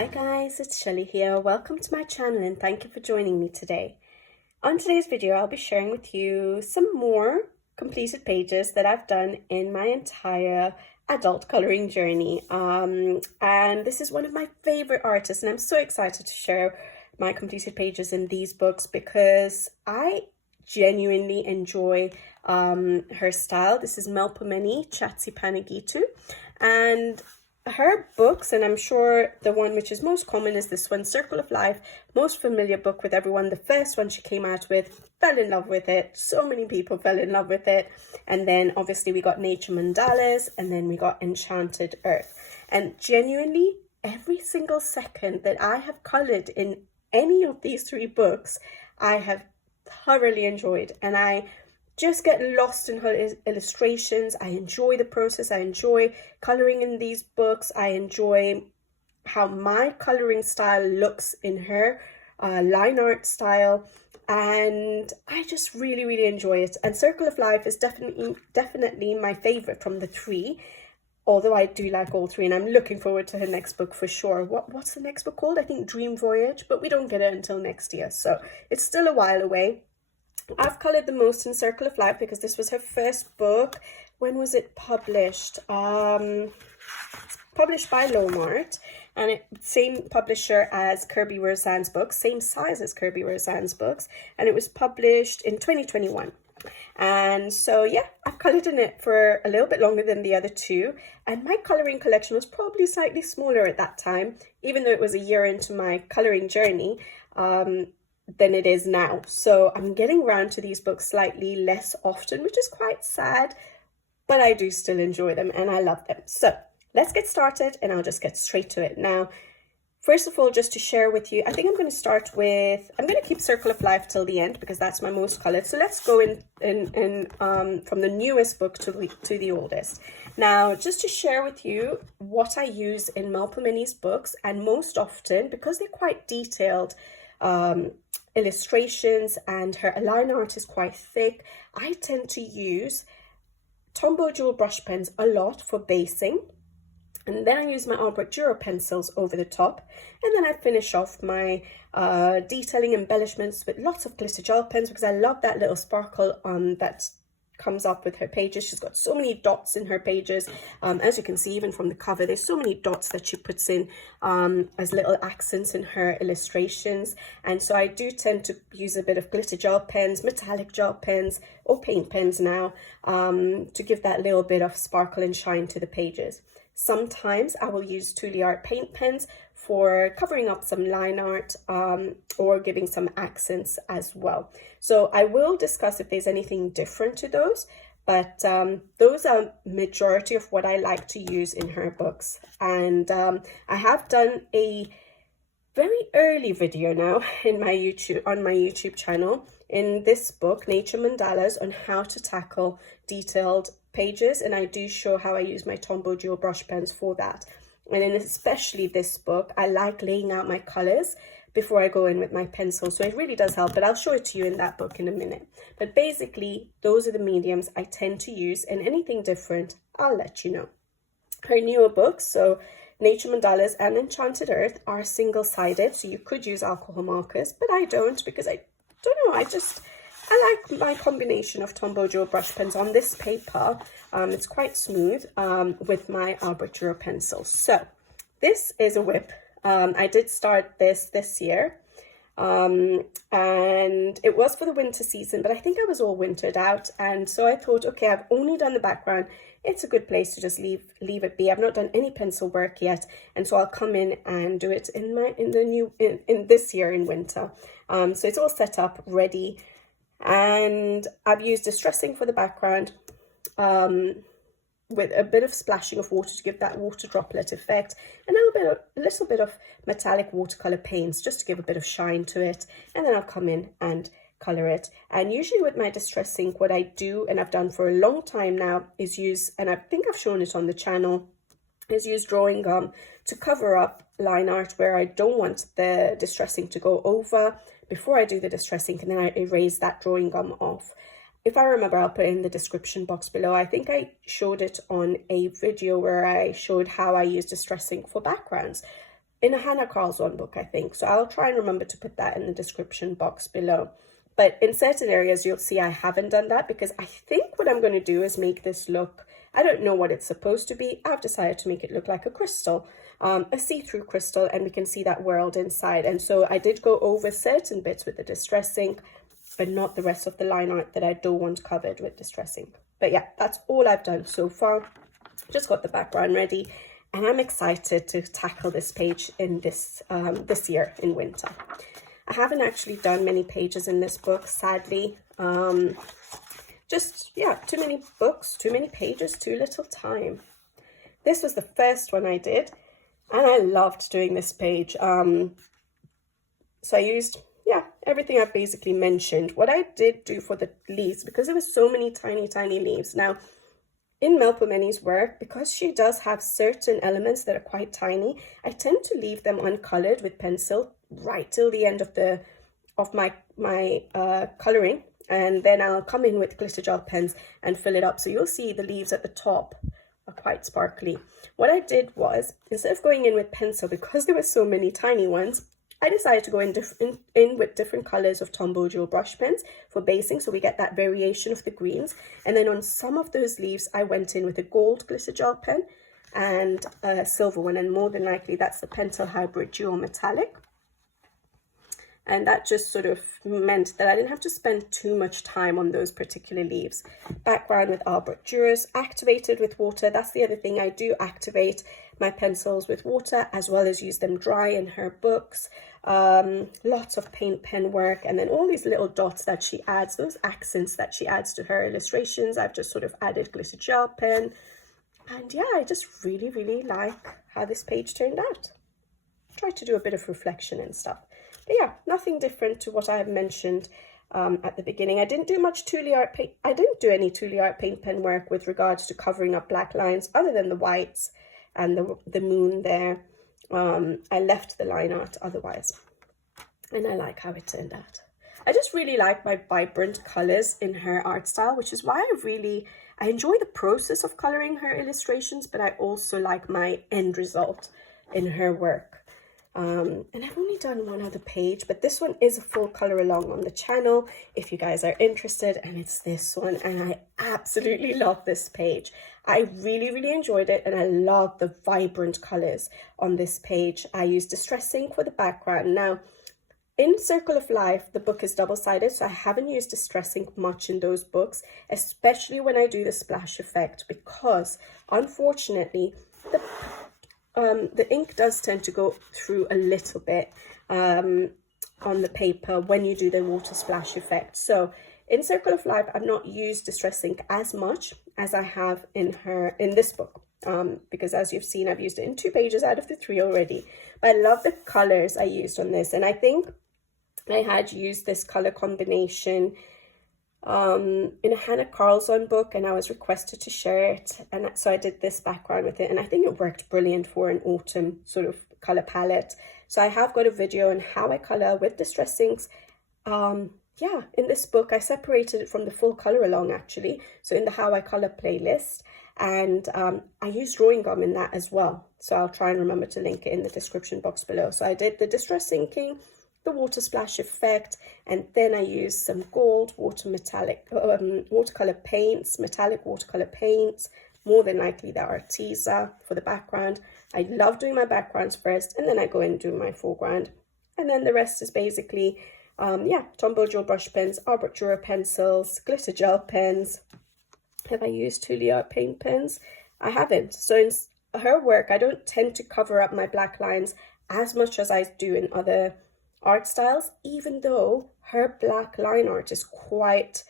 Hi guys, it's Shelly here. Welcome to my channel and thank you for joining me today. On today's video, I'll be sharing with you some more completed pages that I've done in my entire adult coloring journey. And this is one of my favorite artists, and I'm so excited to share my completed pages in these books because I genuinely enjoy her style. This is Melpomeni Chatzipanagiotou, and her books, and I'm sure the one which is most common is this one, Circle of Life, most familiar book with everyone. The first one she came out with, fell in love with it. So many people fell in love with it. And then obviously we got Nature Mandalas, and then we got Enchanted Earth. And genuinely, every single second that I have colored in any of these three books, I have thoroughly enjoyed, and I just get lost in her illustrations. I enjoy the process. I enjoy coloring in these books. I enjoy how my coloring style looks in her line art style, and I just really enjoy it. And Circle of Life is definitely my favorite from the three, although I do like all three, and I'm looking forward to her next book for sure. What's the next book called? I think Dream Voyage, but we don't get it until next year, so it's still a while away. I've coloured the most in Circle of Life because this was her first book. When was it published? Published by Lomart, and same publisher as Kirby Roseanne's books, same size as Kirby Roseanne's books, and it was published in 2021. And so yeah, I've coloured in it for a little bit longer than the other two, and my colouring collection was probably slightly smaller at that time, even though it was a year into my colouring journey than it is now. So I'm getting around to these books slightly less often, which is quite sad, but I do still enjoy them and I love them. So let's get started, and I'll just get straight to it. Now, first of all, just to share with you, I think I'm going to start with, I'm going to keep Circle of Life till the end because that's my most colored. So let's go in from the newest book to the oldest. Now, just to share with you what I use in Melpomeni's books, and most often, because they're quite detailed illustrations and her line art is quite thick, I tend to use Tombow Jewel brush pens a lot for basing, and then I use my Arbor Dura pencils over the top, and then I finish off my detailing embellishments with lots of glitter gel pens because I love that little sparkle that comes up with her pages. She's got so many dots in her pages, as you can see even from the cover. There's so many dots that she puts in as little accents in her illustrations, and so I do tend to use a bit of glitter gel pens, metallic gel pens, or paint pens now, to give that little bit of sparkle and shine to the pages. Sometimes I will use Tooly Art paint pens for covering up some line art or giving some accents as well. So I will discuss if there's anything different to those, but those are majority of what I like to use in her books. And I have done a very early video now in my YouTube channel in this book, Nature Mandalas, on how to tackle detailed pages, and I do show how I use my Tombow Jewel brush pens for that. And in especially this book, I like laying out my colors before I go in with my pencil, so it really does help, but I'll show it to you in that book in a minute. But basically, those are the mediums I tend to use, and anything different, I'll let you know. Her newer books, so Nature Mandalas and Enchanted Earth, are single-sided, so you could use alcohol markers, but I don't because I don't know, I like my combination of Tombow Jewel brush pens on this paper. It's quite smooth with my Arbor Dura pencils. So this is a whip. I did start this year, and it was for the winter season, but I think I was all wintered out, and so I thought, okay, I've only done the background. It's a good place to just leave it be. I've not done any pencil work yet, and so I'll come in and do it in this year in winter. So it's all set up, ready. And I've used distressing for the background with a bit of splashing of water to give that water droplet effect, and a little bit of metallic watercolor paints just to give a bit of shine to it, and then I'll come in and color it. And usually with my distress ink, what I do, and I've done for a long time now, is use, and I think I've shown it on the channel, is use drawing gum to cover up line art where I don't want the distress ink to go over before I do the distress ink, and then I erase that drawing gum off. If I remember, I'll put it in the description box below. I think I showed it on a video where I showed how I use distress ink for backgrounds. in a Hannah Carlson book, I think. So I'll try and remember to put that in the description box below. But in certain areas, you'll see I haven't done that because I think what I'm going to do is make this look, I don't know what it's supposed to be. I've decided to make it look like a crystal, a see-through crystal, and we can see that world inside. And so I did go over certain bits with the Distress ink, but not the rest of the line art that I don't want covered with Distress ink. But yeah, that's all I've done so far. Just got the background ready, and I'm excited to tackle this page in this year in winter. I haven't actually done many pages in this book, sadly. Just, yeah, too many books, too many pages, too little time. This was the first one I did, and I loved doing this page. So I used, yeah, everything I've basically mentioned. What I did do for the leaves, because there were so many tiny, tiny leaves. Now, in Melpomeni's work, because she does have certain elements that are quite tiny, I tend to leave them uncolored with pencil right till the end of my coloring, and then I'll come in with glitter gel pens and fill it up. So you'll see the leaves at the top are quite sparkly. What I did was, instead of going in with pencil, because there were so many tiny ones, I decided to go in with different colors of Tombow Jewel brush pens for basing, so we get that variation of the greens. And then on some of those leaves, I went in with a gold glitter gel pen and a silver one, and more than likely that's the Pentel Hybrid Duo Metallic. And that just sort of meant that I didn't have to spend too much time on those particular leaves. Background with Albrecht Dürer, activated with water. That's the other thing. I do activate my pencils with water as well as use them dry in her books. Lots of paint pen work, and then all these little dots that she adds, those accents that she adds to her illustrations. I've just sort of added glitter gel pen. And yeah, I just really, really like how this page turned out. Tried to do a bit of reflection and stuff. But yeah, nothing different to what I have mentioned at the beginning. I didn't do much Tule art paint. I didn't do any Tule art paint pen work with regards to covering up black lines, other than the whites and the moon there. I left the line art otherwise, and I like how it turned out. I just really like my vibrant colors in her art style, which is why I enjoy the process of coloring her illustrations, but I also like my end result in her work. And I've only done one other page, but this one is a full color along on the channel if you guys are interested, and it's this one, and I absolutely love this page. I really, really enjoyed it, and I love the vibrant colors on this page. I used Distress ink for the background. Now, in Circle of Life, the book is double-sided, so I haven't used Distress ink much in those books, especially when I do the splash effect, because unfortunately, the ink does tend to go through a little bit on the paper when you do the water splash effect. So in Circle of Life, I've not used Distress ink as much as I have in this book, because as you've seen, I've used it in 2 pages out of the 3 already. But I love the colors I used on this, and I think I had used this color combination in a Hannah Carlson book, and I was requested to share it, and so I did this background with it, and I think it worked brilliant for an autumn sort of color palette. So I have got a video on how I color with Distress inks. Yeah, in this book I separated it from the full color along, actually, so in the How I Color playlist, and I used drawing gum in that as well, so I'll try and remember to link it in the description box below. So I did the Distress inking, the water splash effect, and then I used some gold watercolor paints, metallic watercolor paints, more than likely the Arteza for the background. I love doing my backgrounds first, and then I go in and do my foreground, and then the rest is basically yeah, Tombow Jewel brush pens, Albrecht Dürer pencils, glitter gel pens. Have I used Tule art paint pens? I haven't. So in her work, I don't tend to cover up my black lines as much as I do in other art styles, even though her black line art is quite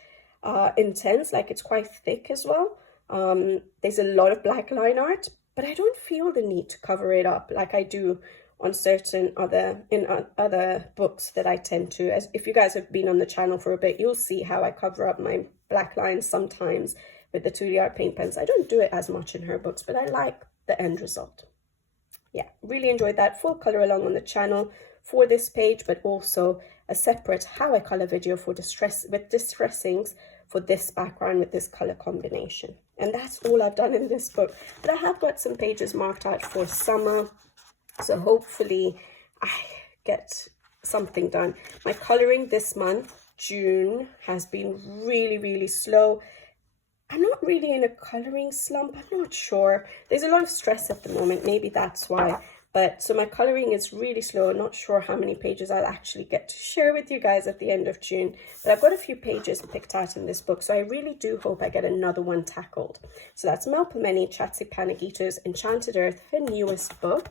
intense, like it's quite thick as well. There's a lot of black line art, but I don't feel the need to cover it up like I do on certain other books that I tend to. As if you guys have been on the channel for a bit, you'll see how I cover up my black lines sometimes with the Tule art paint pens. I don't do it as much in her books, but I like the end result. Yeah, really enjoyed that. Full color along on the channel for this page, but also a separate How I Color video for Distress inks for this background with this color combination. And that's all I've done in this book. But I have got some pages marked out for summer. So hopefully I get something done. My colouring this month, June, has been really slow. I'm not really in a colouring slump, I'm not sure. There's a lot of stress at the moment, maybe that's why. But so my colouring is really slow. I'm not sure how many pages I'll actually get to share with you guys at the end of June. But I've got a few pages picked out in this book, so I really do hope I get another one tackled. So that's Melpomeni Chatzipanagioutou's Enchanted Earth, her newest book.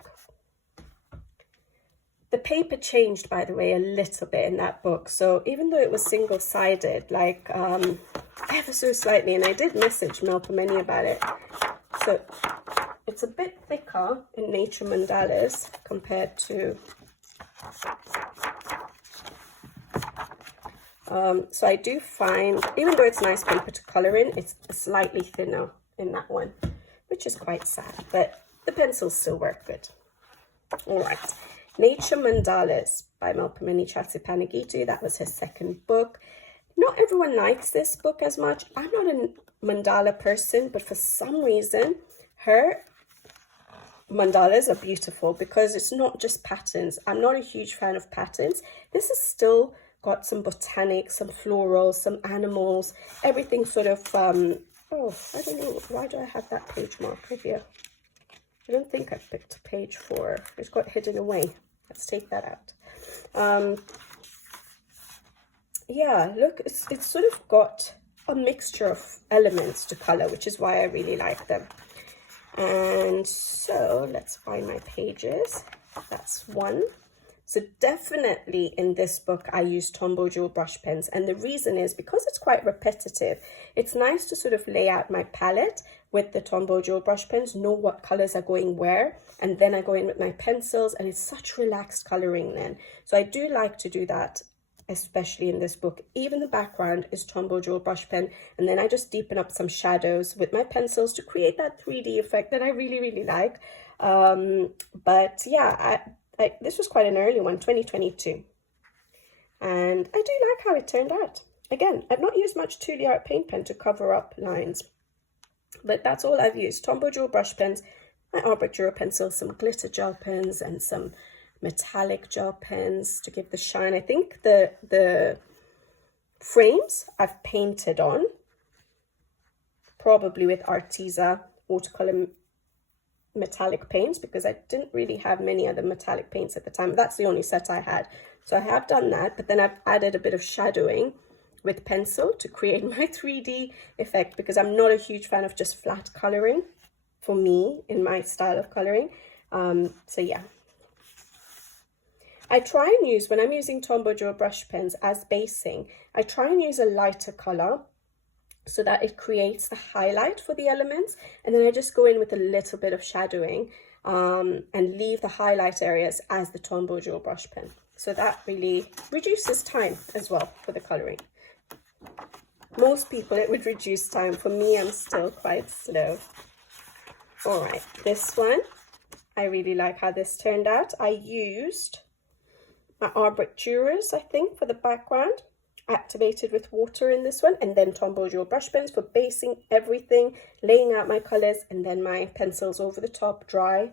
The paper changed, by the way, a little bit in that book. So even though it was single-sided, like ever so slightly, and I did message Melpomeni about it. So it's a bit thicker in Nature Mandalas compared to... so I do find, even though it's nice paper to colour in, it's slightly thinner in that one, which is quite sad, but the pencils still work good. All right. Nature Mandalas by Melpomeni Chatzipanagiotou. That was her second book. Not everyone likes this book as much. I'm not a mandala person, but for some reason, her mandalas are beautiful because it's not just patterns. I'm not a huge fan of patterns. This has still got some botanics, some florals, some animals, everything sort of, oh, I don't know, why do I have that page marker here? I don't think I picked a page for, it's got hidden away. Let's take that out. Yeah, look, it's sort of got a mixture of elements to color, which is why I really like them. And so let's find my pages. That's one. So definitely in this book, I use Tombow Jewel brush pens. And the reason is because it's quite repetitive. It's nice to sort of lay out my palette with the Tombow Jewel brush pens, know what colors are going where. And then I go in with my pencils and it's such relaxed coloring then. So I do like to do that, especially in this book. Even the background is Tombow Jewel brush pen. And then I just deepen up some shadows with my pencils to create that 3D effect that I really like. But yeah, this was quite an early one, 2022. And I do like how it turned out. Again, I've not used much 2D art paint pen to cover up lines. But that's all I've used. Tombow Jewel brush pens, my art brick Dura pencil, some glitter gel pens, and some metallic gel pens to give the shine. I think the frames I've painted on, probably with Arteza watercolor metallic paints, because I didn't really have many other metallic paints at the time. That's the only set I had. So I have done that, but then I've added a bit of shadowing with pencil to create my 3D effect, because I'm not a huge fan of just flat coloring for me in my style of coloring. So yeah. I try and use, when I'm using Tombow Jewel brush pens as basing, I try and use a lighter color so that it creates the highlight for the elements. And then I just go in with a little bit of shadowing and leave the highlight areas as the Tombow Jewel brush pen. So that really reduces time as well for the coloring. Most people, it would reduce time. For me, I'm still quite slow. All right, this one, I really like how this turned out. I used my art brick Duras, I think, for the background, activated with water in this one, and then Tombow Jewel brush pens for basing everything, laying out my colors, and then my pencils over the top, dry.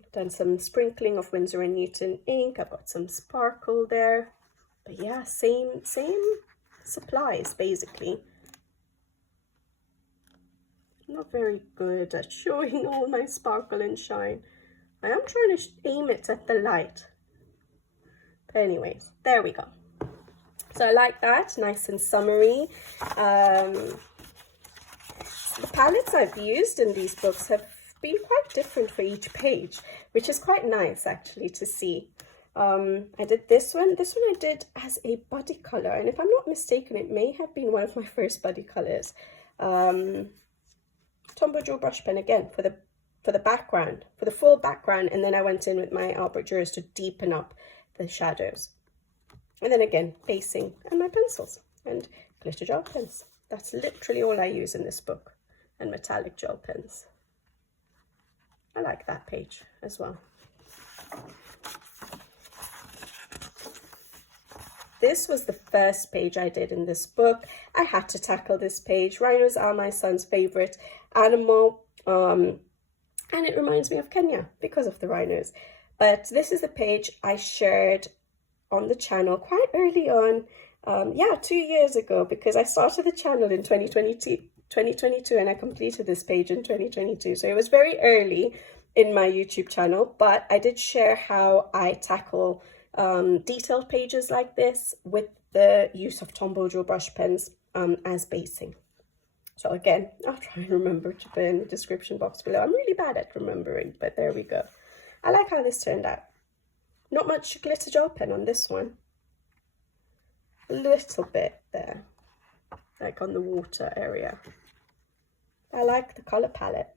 I've done some sprinkling of Winsor & Newton ink. I've got some sparkle there. But yeah, same supplies, basically. I'm not very good at showing all my sparkle and shine. I am trying to aim it at the light. But anyways, there we go. So I like that, nice and summery. The palettes I've used in these books have been quite different for each page, which is quite nice actually to see. I did this one I did as a buddy color, and if I'm not mistaken, it may have been one of my first buddy colors. Tombow Jewel brush pen again for the background, for the full background, and then I went in with my art brick Duras to deepen up the shadows. And then again, basing and my pencils and glitter gel pens. That's literally all I use in this book, and metallic gel pens. I like that page as well. This was the first page I did in this book. I had to tackle this page. Rhinos are my son's favorite animal. And it reminds me of Kenya because of the rhinos. But this is the page I shared on the channel quite early on, 2 years ago, because I started the channel in 2022 and I completed this page in 2022. So it was very early in my YouTube channel, but I did share how I tackle detailed pages like this with the use of Tombow Jewel brush pens as basing. So again, I'll try and remember to put in the description box below. I'm really bad at remembering, but there we go. I like how this turned out. Not much glitter gel pen on this one. A little bit there, like on the water area. I like the color palette.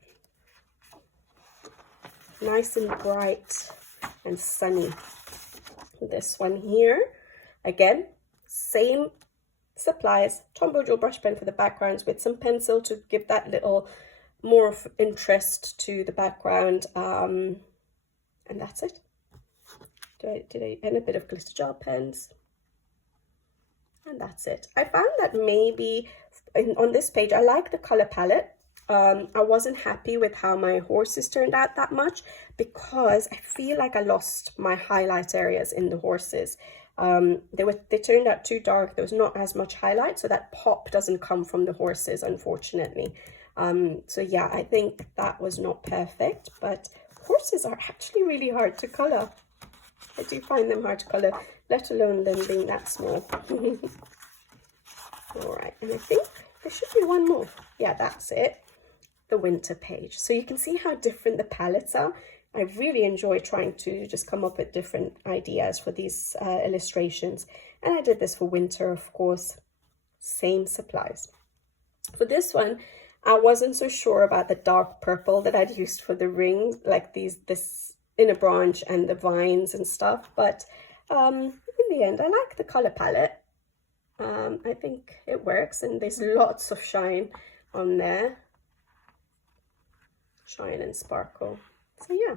Nice and bright and sunny. This one here, again, same supplies, Tombow Jewel brush pen for the backgrounds with some pencil to give that little more of interest to the background, and that's it. And a bit of glitter gel pens, and that's it. I found that maybe on this page I like the color palette. I wasn't happy with how my horses turned out that much because I feel like I lost my highlight areas in the horses. They turned out too dark. There was not as much highlight, so that pop doesn't come from the horses, unfortunately. So yeah, I think that was not perfect, but horses are actually really hard to color. I do find them hard to color, let alone them being that small. All right, and I think there should be one more. Yeah, that's it. The winter page. So you can see how different the palettes are. I really enjoy trying to just come up with different ideas for these illustrations. And I did this for winter, of course. Same supplies. For this one, I wasn't so sure about the dark purple that I'd used for the rings, like this inner branch and the vines and stuff. But in the end, I like the color palette. I think it works, and there's lots of shine on there. Shine and sparkle. So yeah,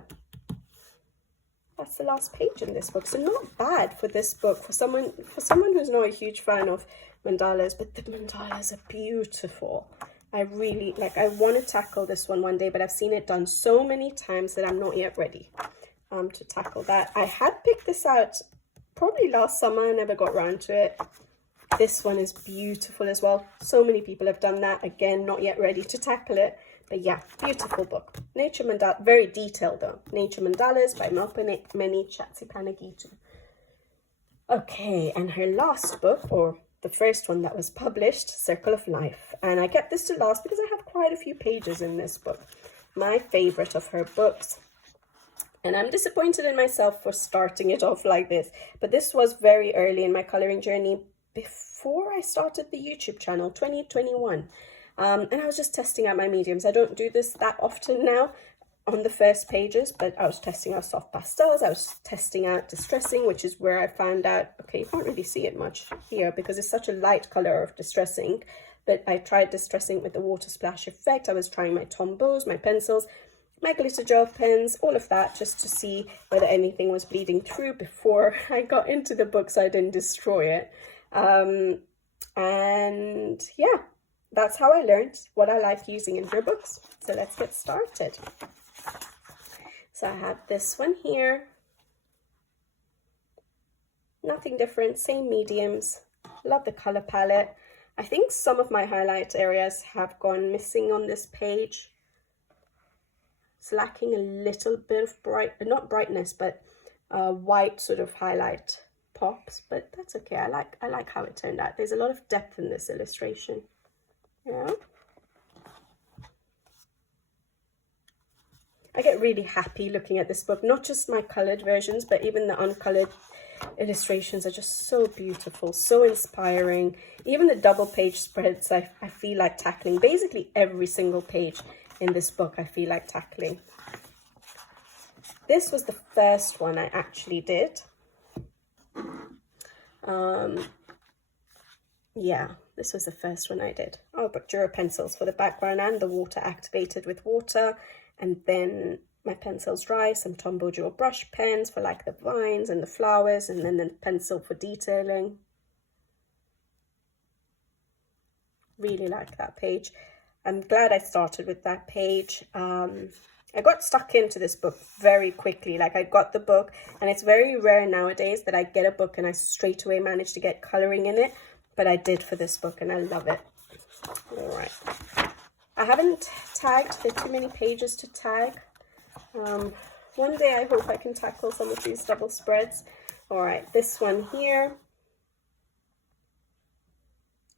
that's the last page in this book. So not bad for this book, for someone who's not a huge fan of mandalas, but the mandalas are beautiful. I really like, I want to tackle this one day, but I've seen it done so many times that I'm not yet ready to tackle that. I had picked this out probably last summer, I never got around to it. This one is beautiful as well. So many people have done that. Again, not yet ready to tackle it. But yeah, beautiful book. Nature Mandala, very detailed though. Nature Mandalas by Melpomeni Chatzipanagiotou. Okay, and her last book, or the first one that was published, Circle of Life. And I kept this to last because I have quite a few pages in this book. My favorite of her books. And I'm disappointed in myself for starting it off like this. But this was very early in my coloring journey, before I started the YouTube channel, 2021. And I was just testing out my mediums. I don't do this that often now on the first pages, but I was testing out soft pastels. I was testing out distressing, which is where I found out, okay, you can't really see it much here because it's such a light color of distressing. But I tried distressing with the water splash effect. I was trying my Tombows, my pencils, my glitter gel pens, all of that, just to see whether anything was bleeding through before I got into the book so I didn't destroy it. And yeah, that's how I learned what I like using in her books. So let's get started. So I have this one here. Nothing different, same mediums. Love the color palette. I think some of my highlight areas have gone missing on this page. It's lacking a little bit of not brightness, but white sort of highlight pops, but that's okay. I like how it turned out. There's a lot of depth in this illustration. Yeah. I get really happy looking at this book, not just my colored versions, but even the uncolored illustrations are just so beautiful, so inspiring. Even the double page spreads, I feel like tackling. Basically every single page in this book I feel like tackling. This was the first one I actually did. Yeah, this was the first one I did. Oh, but Dura pencils for the background and the water activated with water. And then my pencils dry, some Tombow Jewel brush pens for like the vines and the flowers, and then the pencil for detailing. Really like that page. I'm glad I started with that page. I I got stuck into this book very quickly. Like I got the book, and it's very rare nowadays that I get a book and I straight away manage to get coloring in it. But I did for this book and I love it. All right. I haven't tagged. There are too many pages to tag. One day I hope I can tackle some of these double spreads. All right, this one here.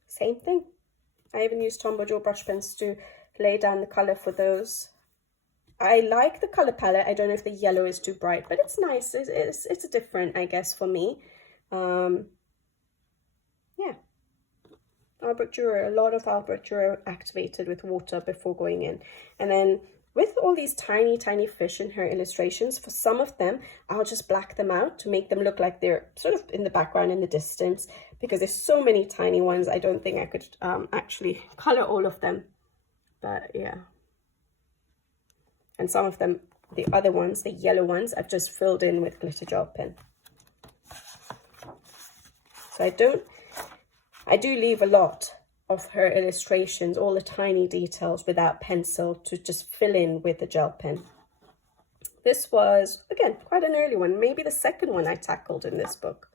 Same thing. I even used Tombow Jewel brush pens to lay down the color for those. I like the color palette. I don't know if the yellow is too bright, but it's nice. It's different, I guess, for me. Yeah. Albrecht Dürer, a lot of Albrecht Dürer activated with water before going in. And then with all these tiny, tiny fish in her illustrations, for some of them, I'll just black them out to make them look like they're sort of in the background, in the distance, because there's so many tiny ones. I don't think I could actually color all of them, but yeah. And some of them, the other ones, the yellow ones, I've just filled in with glitter gel pen. So I do leave a lot of her illustrations, all the tiny details without pencil, to just fill in with the gel pen. This was, again, quite an early one, maybe the second one I tackled in this book.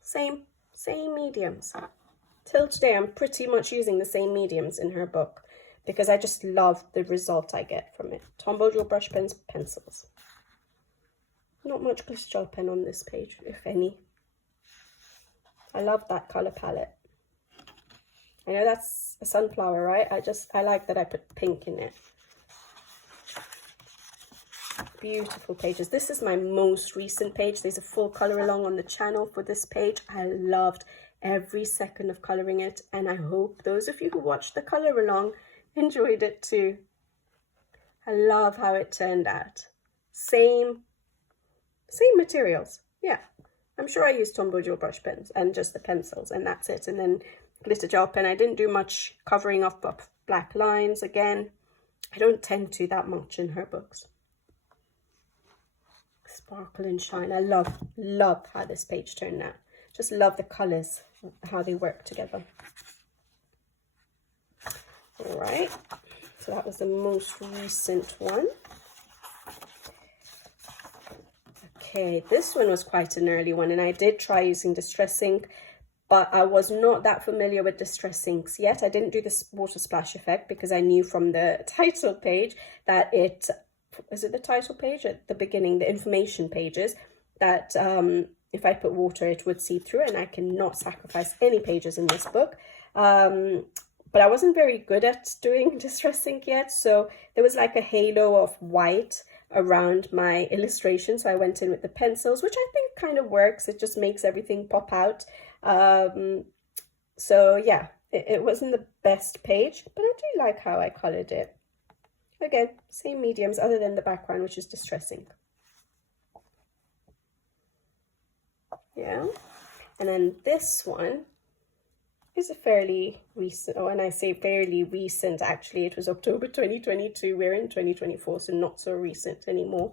Same mediums. Till today, I'm pretty much using the same mediums in her book because I just love the result I get from it. Tombow Jewel brush pens, pencils. Not much glitter gel pen on this page, if any. I love that color palette. I know that's a sunflower, right? I like that I put pink in it. Beautiful pages. This is my most recent page. There's a full color along on the channel for this page. I loved every second of coloring it, and I hope those of you who watched the color along enjoyed it too. I love how it turned out. Same materials. Yeah, I'm sure I used Tombow Jewel brush pens and just the pencils, and that's it. And then glitter gel pen. I didn't do much covering up of black lines. Again, I don't tend to that much in her books. Sparkle and shine. I love how this page turned out. Just love the colors, how they work together. All right, so that was the most recent one. Okay, this one was quite an early one, and I did try using Distress ink, but I was not that familiar with Distress inks yet. I didn't do this water splash effect because I knew from the title page that is it the title page at the beginning, the information pages, that if I put water it would see through, and I cannot sacrifice any pages in this book. But I wasn't very good at doing Distress ink yet, so there was like a halo of white around my illustration, so I went in with the pencils, which I think kind of works. It just makes everything pop out. So yeah, it wasn't the best page, but I do like how I colored it. Again, same mediums other than the background, which is Distress ink. Yeah, and then this one is a fairly recent, oh, and I say fairly recent, actually it was October 2022, we're in 2024, so not so recent anymore,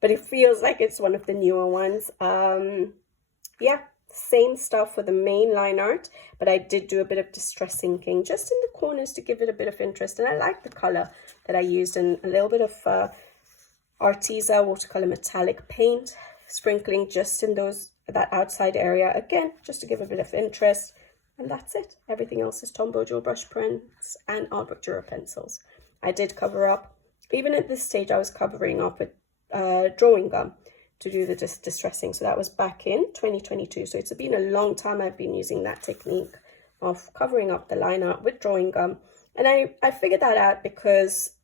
but it feels like it's one of the newer ones. Yeah, same stuff for the main line art, but I did do a bit of Distress inking just in the corners to give it a bit of interest, and I like the color that I used, and a little bit of Arteza watercolor metallic paint, sprinkling just in that outside area, again, just to give a bit of interest. And that's it. Everything else is Tombow Jewel brush pens and Albrecht Dürer pencils. I did cover up, even at this stage, I was covering up with drawing gum to do the distressing. So that was back in 2022. So it's been a long time I've been using that technique of covering up the line art with drawing gum. And I figured that out because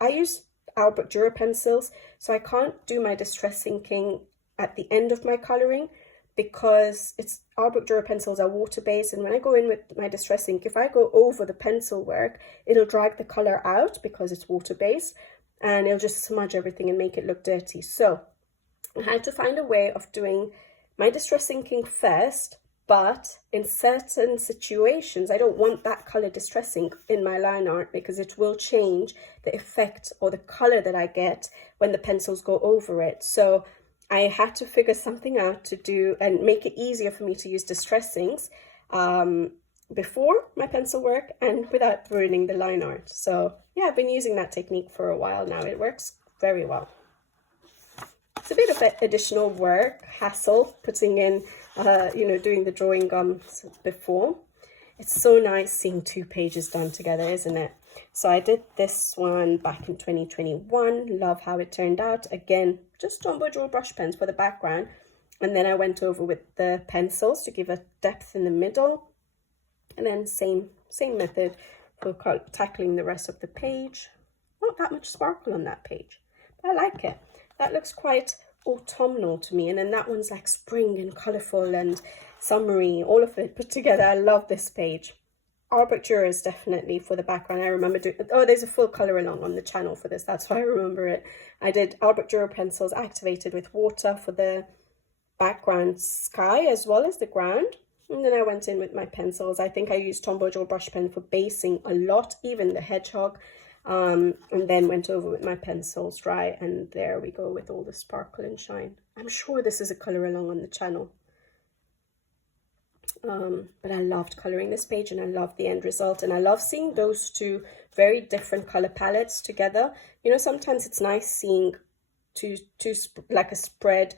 I use Albrecht Dürer pencils, so I can't do my distress inking at the end of my coloring, because it's Albrecht Dürer pencils are water-based, and when I go in with my Distress ink, if I go over the pencil work, it'll drag the color out because it's water-based, and it'll just smudge everything and make it look dirty. So I had to find a way of doing my Distress inking first, but in certain situations, I don't want that color Distress ink in my line art because it will change the effect or the color that I get when the pencils go over it. So I had to figure something out to do and make it easier for me to use Distress inks before my pencil work and without ruining the line art. So yeah, I've been using that technique for a while now. It works very well. It's a bit of additional work, hassle, putting in, you know, doing the drawing gums before. It's so nice seeing 2 pages done together, isn't it? So I did this one back in 2021. Love how it turned out. Again, just Tombow Jewel brush pens for the background. And then I went over with the pencils to give a depth in the middle. And then same method for tackling the rest of the page. Not that much sparkle on that page, but I like it. That looks quite autumnal to me. And then that one's like spring and colourful and summery, all of it put together. I love this page. Arbor Dura is definitely for the background. I remember doing, oh, there's a full colour along on the channel for this. That's why I remember it. I did Arbor Dura pencils activated with water for the background sky as well as the ground. And then I went in with my pencils. I think I used Tombow Jewel brush pen for basing a lot, even the hedgehog. And then went over with my pencils dry. And there we go with all the sparkle and shine. I'm sure this is a colour along on the channel. But I loved colouring this page and I love the end result. And I love seeing those 2 very different colour palettes together. You know, sometimes it's nice seeing two like a spread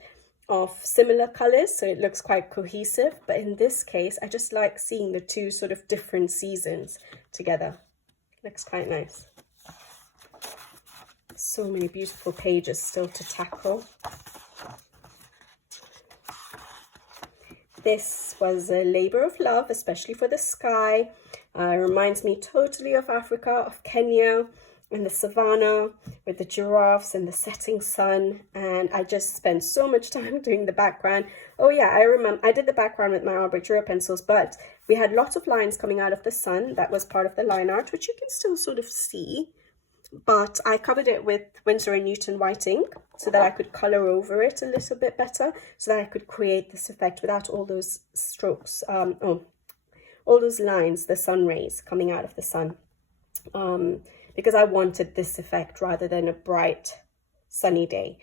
of similar colours, so it looks quite cohesive. But in this case, I just like seeing the 2 sort of different seasons together. Looks quite nice. So many beautiful pages still to tackle. This was a labour of love, especially for the sky. Reminds me totally of Africa, of Kenya and the savannah with the giraffes and the setting sun. And I just spent so much time doing the background. Oh yeah, I remember I did the background with my Arbor Dura pencils, but we had lots of lines coming out of the sun. That was part of the line art, which you can still sort of see. But I covered it with Winsor & Newton white ink so that I could colour over it a little bit better, so that I could create this effect without all those strokes, all those lines, the sun rays coming out of the sun, because I wanted this effect rather than a bright sunny day.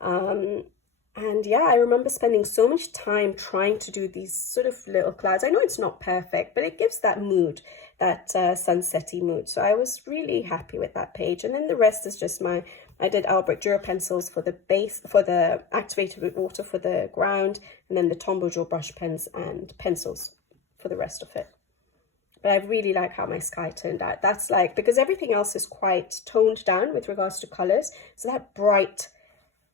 And yeah, I remember spending so much time trying to do these sort of little clouds. I know it's not perfect, but it gives that mood, that sunsetty mood. So I was really happy with that page. And then the rest is just I did Arbor Dura pencils for the base, for the activated with water for the ground, and then the Tombow Jewel brush pens and pencils for the rest of it. But I really like how my sky turned out. That's like, because everything else is quite toned down with regards to colours. So that bright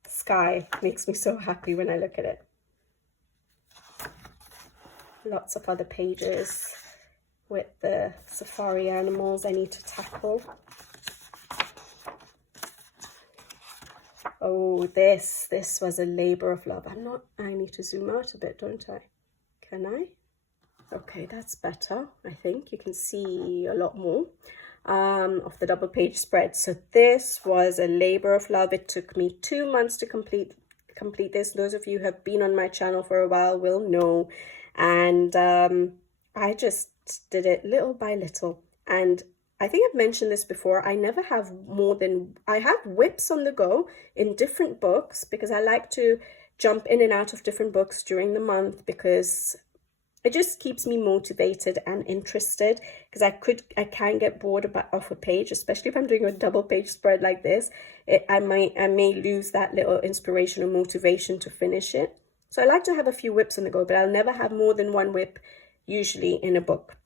sky makes me so happy when I look at it. Lots of other pages with the safari animals I need to tackle. Oh, this was a labour of love. I need to zoom out a bit, don't I? Can I? Okay, that's better. I think you can see a lot more of the double page spread. So this was a labour of love. It took me 2 months to complete this. Those of you who have been on my channel for a while will know. And I just did it little by little. And I think I've mentioned this before. I never have I have whips on the go in different books because I like to jump in and out of different books during the month, because it just keeps me motivated and interested, because I can get bored of a page, especially if I'm doing a double page spread like this. I may lose that little inspiration or motivation to finish it. So I like to have a few whips on the go, but I'll never have more than one whip usually in a book.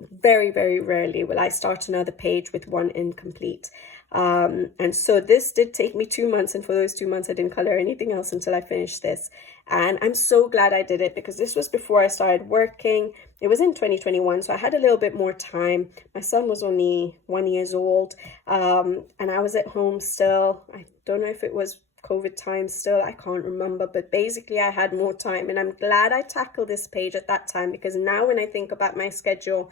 Very, very rarely will I start another page with one incomplete. And so this did take me 2 months, and for those 2 months I didn't color anything else until I finished this. And I'm so glad I did it, because this was before I started working. It was in 2021, so I had a little bit more time. My son was only 1 year old, and I was at home still. I don't know if it was COVID time still, I can't remember, but basically I had more time, and I'm glad I tackled this page at that time, because now when I think about my schedule,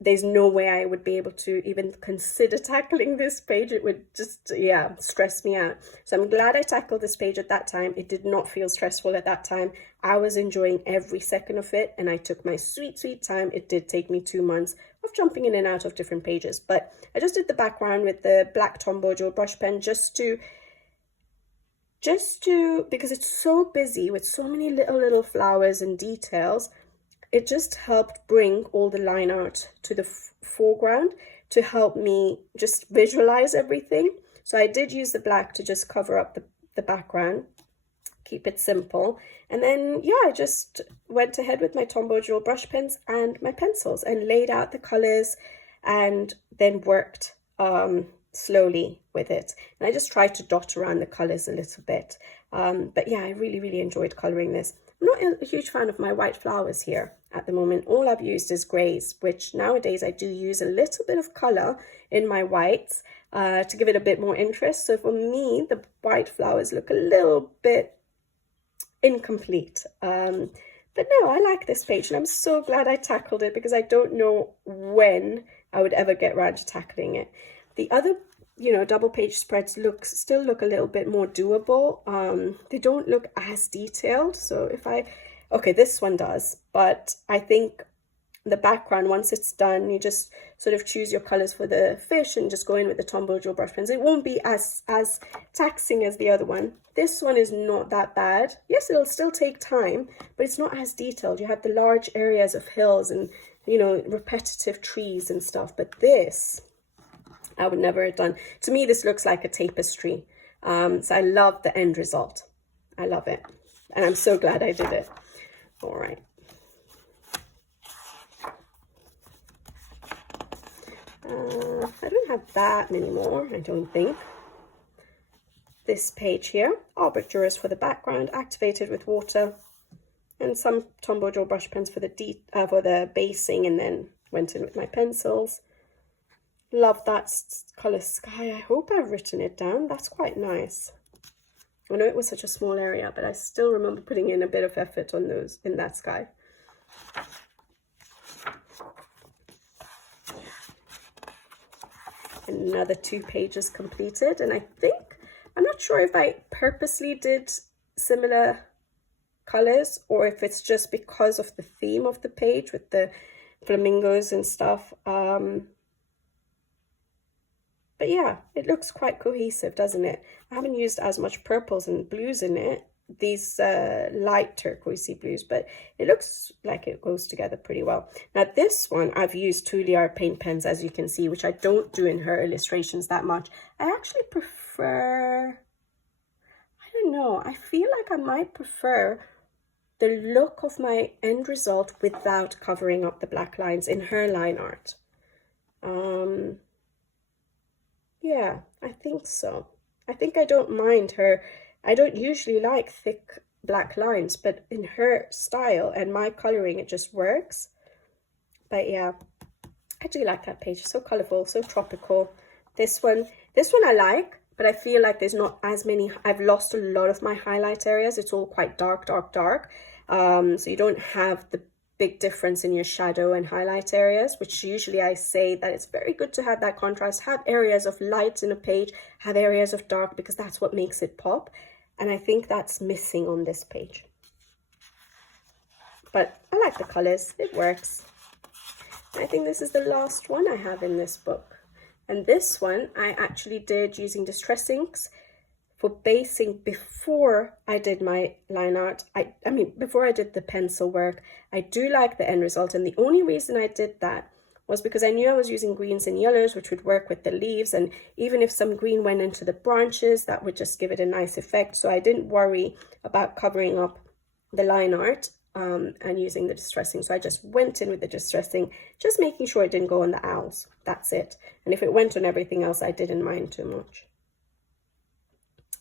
there's no way I would be able to even consider tackling this page. It would just, yeah, stress me out. So I'm glad I tackled this page at that time. It did not feel stressful at that time. I was enjoying every second of it, and I took my sweet, sweet time. It did take me 2 months of jumping in and out of different pages, but I just did the background with the black Tombow Jewel brush pen just to, because it's so busy with so many little flowers and details. It just helped bring all the line art to the foreground to help me just visualize everything. So I did use the black to just cover up the background, keep it simple. And then, yeah, I just went ahead with my Tombow Jewel brush pens and my pencils and laid out the colors and then worked slowly with it. And I just tried to dot around the colors a little bit. But yeah, I really enjoyed coloring this. I'm not a huge fan of my white flowers here at the moment. All I've used is grays, which nowadays I do use a little bit of color in my whites to give it a bit more interest. So for me, the white flowers look a little bit incomplete. But no, I like this page and I'm so glad I tackled it because I don't know when I would ever get around to tackling it. The other, you know, double page spreads still look a little bit more doable. They don't look as detailed. So okay, this one does, but I think the background, once it's done, you just sort of choose your colors for the fish and just go in with the Tombow Jewel brush pens. It won't be as taxing as the other one. This one is not that bad. Yes, it'll still take time, but it's not as detailed. You have the large areas of hills and, you know, repetitive trees and stuff. But this, I would never have done. To me, this looks like a tapestry. So I love the end result. I love it. And I'm so glad I did it. All right. I don't have that many more, I don't think. This page here, Arbor Jurors for the background, activated with water, and some Tombow Jewel brush pens for the basing, and then went in with my pencils. Love that color sky. I hope I've written it down. That's quite nice. I know it was such a small area, but I still remember putting in a bit of effort on those in that sky. Another 2 pages completed, and I'm not sure if I purposely did similar colors or if it's just because of the theme of the page with the flamingos and stuff. But yeah, it looks quite cohesive, doesn't it? I haven't used as much purples and blues in it, these light turquoisey blues, but it looks like it goes together pretty well. Now this one, I've used Tuliar paint pens, as you can see, which I don't do in her illustrations that much. I actually prefer, I don't know, I feel like I might prefer the look of my end result without covering up the black lines in her line art. Yeah, I think so. I think I don't mind her. I don't usually like thick black lines, but in her style and my coloring, it just works. But yeah, I do like that page. So colorful, so tropical. This one I like, but I feel like there's not as many. I've lost a lot of my highlight areas. It's all quite dark. So you don't have the big difference in your shadow and highlight areas, which usually I say that it's very good to have that contrast, have areas of light in a page, have areas of dark, because that's what makes it pop. And I think that's missing on this page. But I like the colors, it works. I think this is the last one I have in this book. And this one I actually did using distress inks for basing before I did my line art. I mean, before I did the pencil work. I do like the end result, and the only reason I did that was because I knew I was using greens and yellows, which would work with the leaves, and even if some green went into the branches, that would just give it a nice effect. So I didn't worry about covering up the line art and using the distressing. So I just went in with the distressing, just making sure it didn't go on the owls. That's it. And if it went on everything else, I didn't mind too much.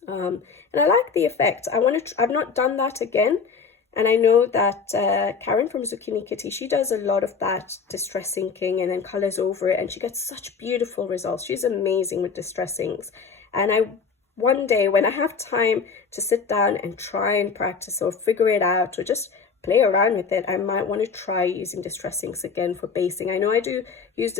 And I like the effect. I've not done that again. And I know that Karen from Zucchini Kitty, she does a lot of that distress inking and then colors over it, and she gets such beautiful results. She's amazing with distress inks. And one day when I have time to sit down and try and practice or figure it out or just play around with it, I might want to try using distress inks again for basing. I know I do use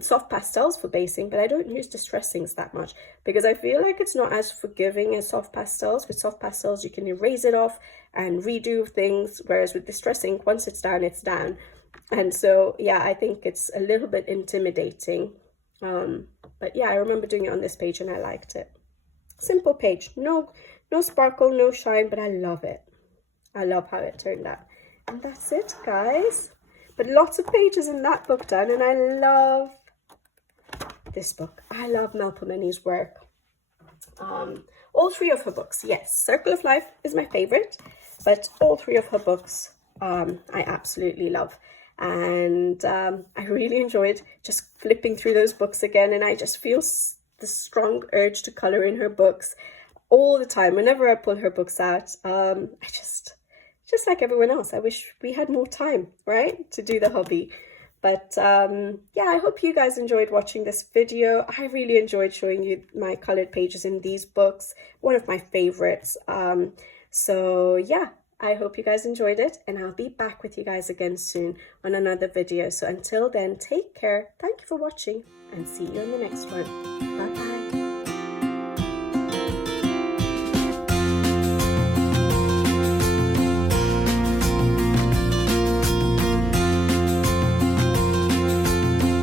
soft pastels for basing, but I don't use distress inks that much because I feel like it's not as forgiving as soft pastels. With soft pastels, you can erase it off and redo things, whereas with distress ink, once it's down, it's down. And so, yeah, I think it's a little bit intimidating. But yeah, I remember doing it on this page and I liked it. Simple page, no sparkle, no shine, but I love it. I love how it turned out. And that's it, guys. But lots of pages in that book done, and I love this book. I love Melpomeni's work. All three of her books, yes. Circle of Life is my favorite, but all three of her books I absolutely love. And I really enjoyed just flipping through those books again, and I just feel the strong urge to color in her books all the time. Whenever I pull her books out, I just like everyone else, I wish we had more time, right, to do the hobby. But yeah, I hope you guys enjoyed watching this video. I really enjoyed showing you my colored pages in these books, one of my favorites. So yeah, I hope you guys enjoyed it, and I'll be back with you guys again soon on another video. So until then, take care, thank you for watching, and see you on the next one. Bye bye.